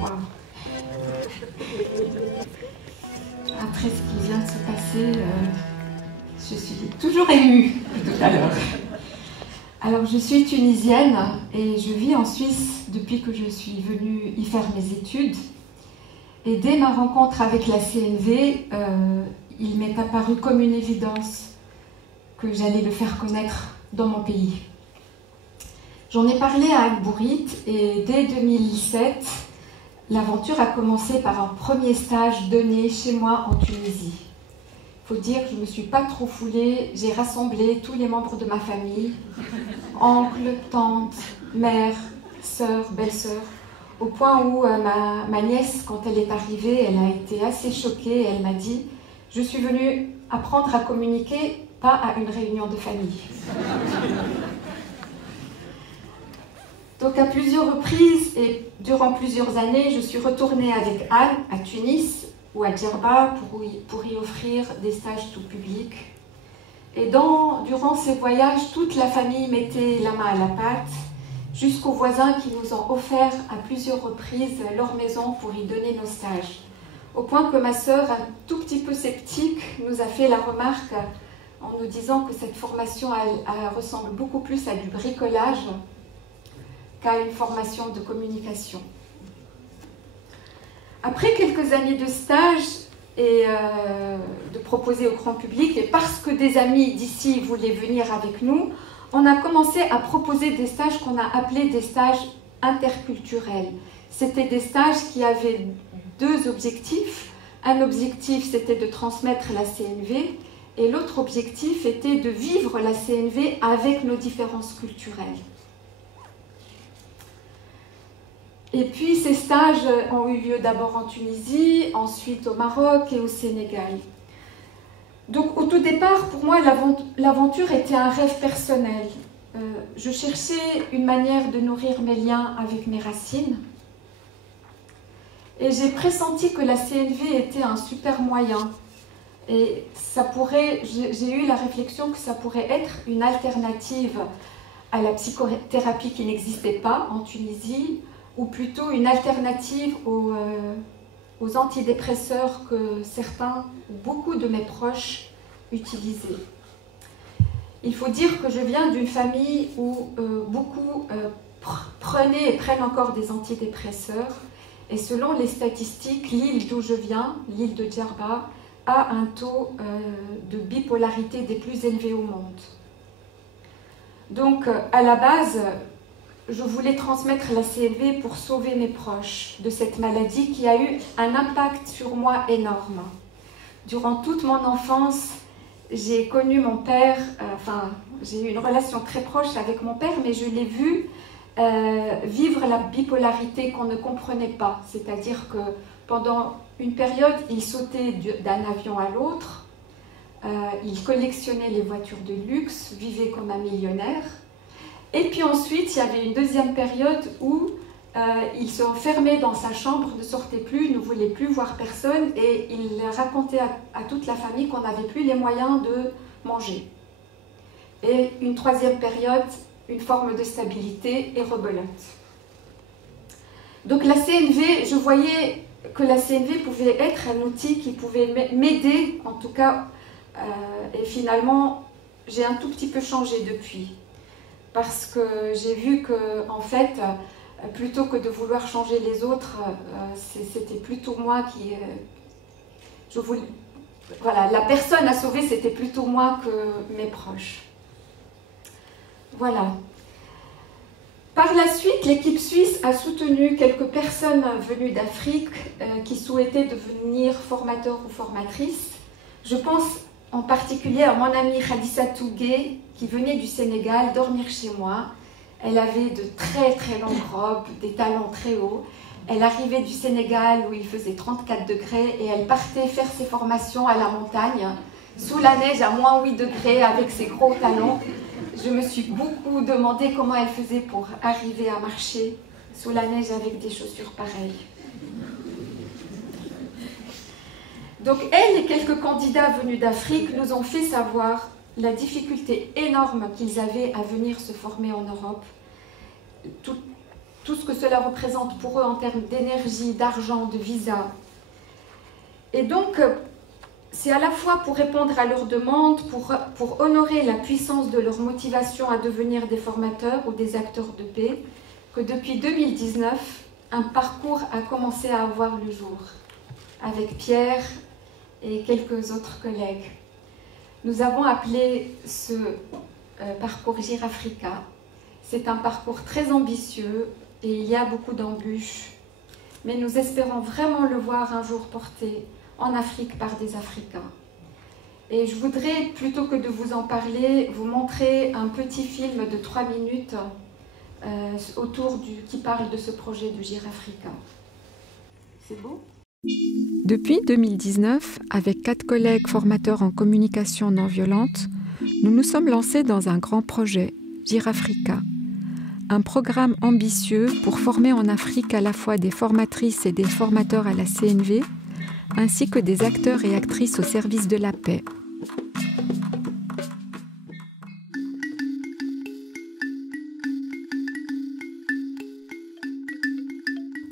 Wow. Après ce qui vient de se passer, je suis toujours émue tout à l'heure. Alors, je suis tunisienne et je vis en Suisse depuis que je suis venue y faire mes études. Et dès ma rencontre avec la CNV, il m'est apparu comme une évidence que j'allais le faire connaître dans mon pays. J'en ai parlé à Anne Bourrit et dès 2007, l'aventure a commencé par un premier stage donné chez moi en Tunisie. Il faut dire que je ne me suis pas trop foulée, j'ai rassemblé tous les membres de ma famille, oncles, tantes, mères, sœurs, belles-sœurs, au point où ma nièce, quand elle est arrivée, elle a été assez choquée et elle m'a dit « Je suis venue apprendre à communiquer, pas à une réunion de famille. » Donc à plusieurs reprises et durant plusieurs années, je suis retournée avec Anne à Tunis ou à Djerba pour y offrir des stages tout public. Et durant ces voyages, toute la famille mettait la main à la pâte, jusqu'aux voisins qui nous ont offert à plusieurs reprises leur maison pour y donner nos stages. Au point que ma sœur, un tout petit peu sceptique, nous a fait la remarque en nous disant que cette formation elle ressemble beaucoup plus à du bricolage qu'à une formation de communication. Après quelques années de stage et de proposer au grand public, et parce que des amis d'ici voulaient venir avec nous, on a commencé à proposer des stages qu'on a appelés des stages interculturels. C'était des stages qui avaient deux objectifs. Un objectif, c'était de transmettre la CNV, et l'autre objectif était de vivre la CNV avec nos différences culturelles. Et puis ces stages ont eu lieu d'abord en Tunisie, ensuite au Maroc et au Sénégal. Donc au tout départ, pour moi, l'aventure était un rêve personnel. Je cherchais une manière de nourrir mes liens avec mes racines. Et j'ai pressenti que la CNV était un super moyen. Et j'ai eu la réflexion que ça pourrait être une alternative à la psychothérapie qui n'existait pas en Tunisie, ou plutôt une alternative aux antidépresseurs que certains, ou beaucoup de mes proches utilisaient. Il faut dire que je viens d'une famille où beaucoup prenaient et prennent encore des antidépresseurs, et selon les statistiques, l'île d'où je viens, l'île de Djerba, a un taux de bipolarité des plus élevés au monde. Donc, à la base, je voulais transmettre la CNV pour sauver mes proches de cette maladie qui a eu un impact sur moi énorme. Durant toute mon enfance, j'ai connu mon père, j'ai eu une relation très proche avec mon père, mais je l'ai vu vivre la bipolarité qu'on ne comprenait pas. C'est-à-dire que pendant une période, il sautait d'un avion à l'autre, il collectionnait les voitures de luxe, vivait comme un millionnaire. Et puis ensuite, il y avait une deuxième période où il se enfermait dans sa chambre, ne sortait plus, ne voulait plus voir personne, et il racontait à toute la famille qu'on n'avait plus les moyens de manger. Et une troisième période, une forme de stabilité et rebelote. Donc la CNV, je voyais que la CNV pouvait être un outil qui pouvait m'aider, en tout cas, et finalement, j'ai un tout petit peu changé depuis. Parce que j'ai vu que, en fait, plutôt que de vouloir changer les autres, c'était plutôt moi qui... voilà, la personne à sauver, c'était plutôt moi que mes proches. Voilà. Par la suite, l'équipe suisse a soutenu quelques personnes venues d'Afrique qui souhaitaient devenir formateurs ou formatrices. Je pense en particulier à mon amie Khadissa Tougué, qui venait du Sénégal dormir chez moi. Elle avait de très très longues robes, des talons très hauts. Elle arrivait du Sénégal où il faisait 34 degrés et elle partait faire ses formations à la montagne, sous la neige à moins 8 degrés avec ses gros talons. Je me suis beaucoup demandé comment elle faisait pour arriver à marcher sous la neige avec des chaussures pareilles. Donc elle et quelques candidats venus d'Afrique nous ont fait savoir la difficulté énorme qu'ils avaient à venir se former en Europe. tout ce que cela représente pour eux en termes d'énergie, d'argent, de visa. Et donc, c'est à la fois pour répondre à leurs demandes, pour honorer la puissance de leur motivation à devenir des formateurs ou des acteurs de paix, que depuis 2019, un parcours a commencé à avoir le jour, avec Pierre et quelques autres collègues. Nous avons appelé ce parcours Girafrica. C'est un parcours très ambitieux et il y a beaucoup d'embûches, mais nous espérons vraiment le voir un jour porté en Afrique par des Africains. Et je voudrais, plutôt que de vous en parler, vous montrer un petit film de 3 minutes qui parle de ce projet de Girafrica. C'est beau ? Depuis 2019, avec 4 collègues formateurs en communication non violente, nous nous sommes lancés dans un grand projet, Girafrica, un programme ambitieux pour former en Afrique à la fois des formatrices et des formateurs à la CNV, ainsi que des acteurs et actrices au service de la paix.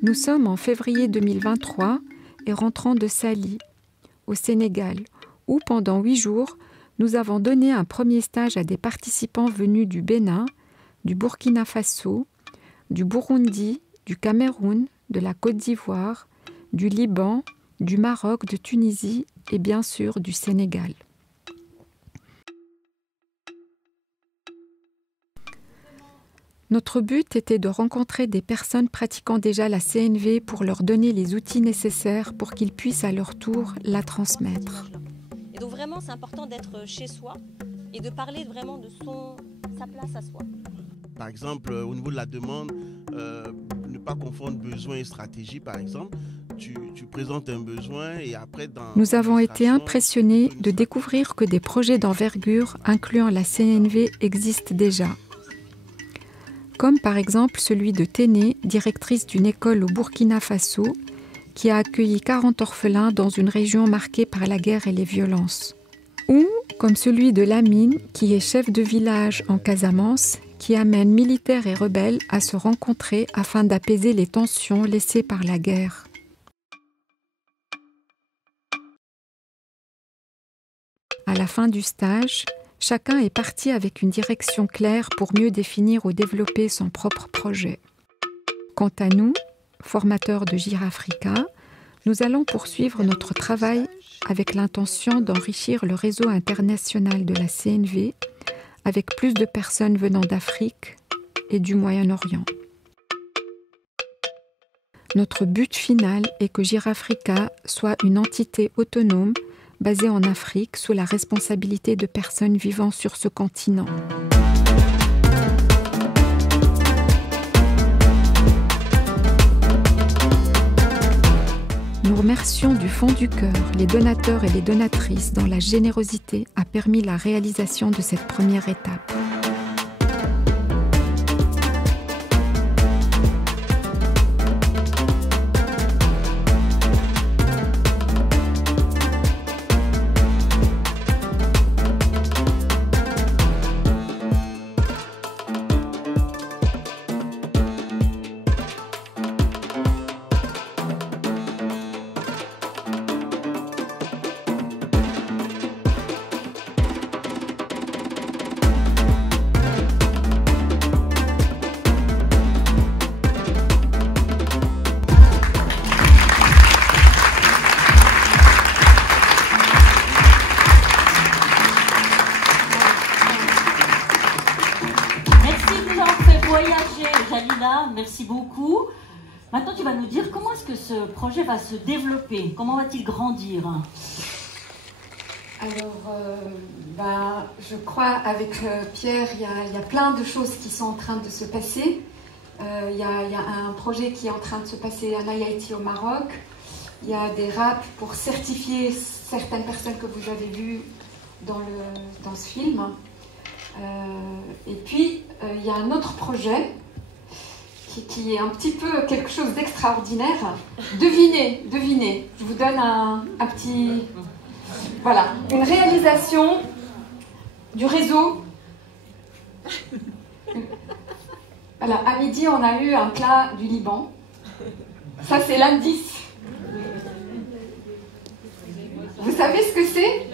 Nous sommes en février 2023 et rentrons de Saly, au Sénégal, où pendant 8 jours, nous avons donné un premier stage à des participants venus du Bénin, du Burkina Faso, du Burundi, du Cameroun, de la Côte d'Ivoire, du Liban, du Maroc, de Tunisie et bien sûr du Sénégal. Notre but était de rencontrer des personnes pratiquant déjà la CNV pour leur donner les outils nécessaires pour qu'ils puissent à leur tour la transmettre. Et donc vraiment c'est important d'être chez soi et de parler vraiment de sa place à soi. Par exemple, au niveau de la demande, ne pas confondre besoin et stratégie par exemple. Tu présentes un besoin et après... Nous avons été impressionnés de découvrir que des projets d'envergure incluant la CNV existent déjà. Comme par exemple celui de Téné, directrice d'une école au Burkina Faso, qui a accueilli 40 orphelins dans une région marquée par la guerre et les violences. Ou comme celui de Lamine, qui est chef de village en Casamance, qui amène militaires et rebelles à se rencontrer afin d'apaiser les tensions laissées par la guerre. À la fin du stage, chacun est parti avec une direction claire pour mieux définir ou développer son propre projet. Quant à nous, formateurs de Girafrica, nous allons poursuivre notre travail avec l'intention d'enrichir le réseau international de la CNV avec plus de personnes venant d'Afrique et du Moyen-Orient. Notre but final est que Girafrica soit une entité autonome basée en Afrique sous la responsabilité de personnes vivant sur ce continent. Nous remercions du fond du cœur les donateurs et les donatrices dont la générosité a permis la réalisation de cette première étape. Merci beaucoup. Maintenant, tu vas nous dire comment est-ce que ce projet va se développer? Comment va-t-il grandir? Alors, je crois avec Pierre, il y a plein de choses qui sont en train de se passer. Il y a un projet qui est en train de se passer à Haïti au Maroc. Il y a des raps pour certifier certaines personnes que vous avez vues dans ce film. Et puis, il y a un autre projet qui est un petit peu quelque chose d'extraordinaire. Devinez. Je vous donne un petit... Voilà, une réalisation du réseau. Voilà, à midi, on a eu un plat du Liban. Ça, c'est l'indice. Vous savez ce que c'est?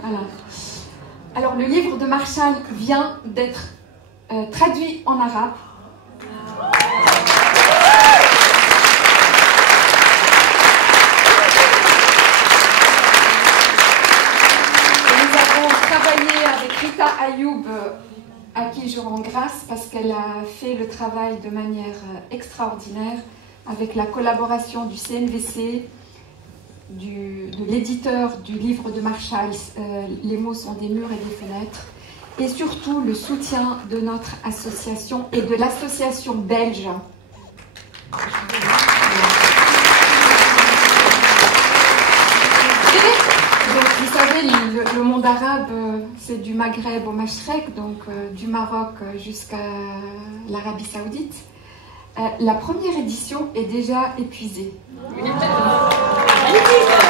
Voilà. Alors, le livre de Marshall vient d'être traduit en arabe. Rita Ayoub, à qui je rends grâce parce qu'elle a fait le travail de manière extraordinaire avec la collaboration du CNVC, de l'éditeur du livre de Marshall, Les mots sont des murs et des fenêtres, et surtout le soutien de notre association et de l'association belge. Donc, vous savez, le monde arabe, c'est du Maghreb au Mashrek, donc du Maroc jusqu'à l'Arabie Saoudite. La première édition est déjà épuisée. Magnifique.